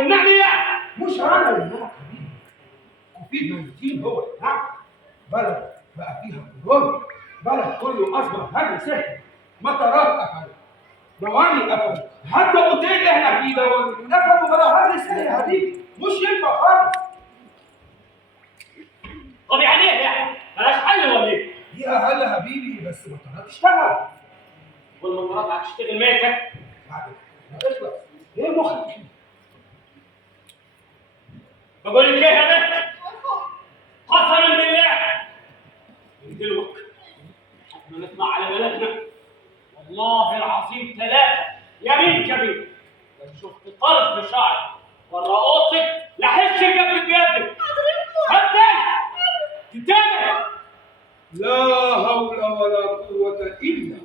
هتمنعني يعني؟ مش انا اللي منعك حبيبي، كوفيد 19 هو اللي منعك. بلد بقى فيها كورونا، بلد كله اصبح هجر سحري، مطارات قفلت، مواني قفلت، حتى اوتيل اللي احنا فيه ده قفلوا بلا هجر سحري يا حبيبي، مش ينفع خالص. طب يعني ايه يعني؟ ملهاش حل ولا ايه؟ دي اقل يا حبيبي، بس مطارات اشتغل. والمنظرات هتشتغل ميتة؟ بعد ما اخلص، ايه مخك فيه؟ بقول لك ايه يا بنت؟ قسما بالله من دلوقتي ما نطلع على بلدنا والله العظيم 3 يمين كبير لو شفت طرف شعر ورا اوضتك لحش جنبك بيدك حتى تتابع. لا حول ولا قوة إلا بالله.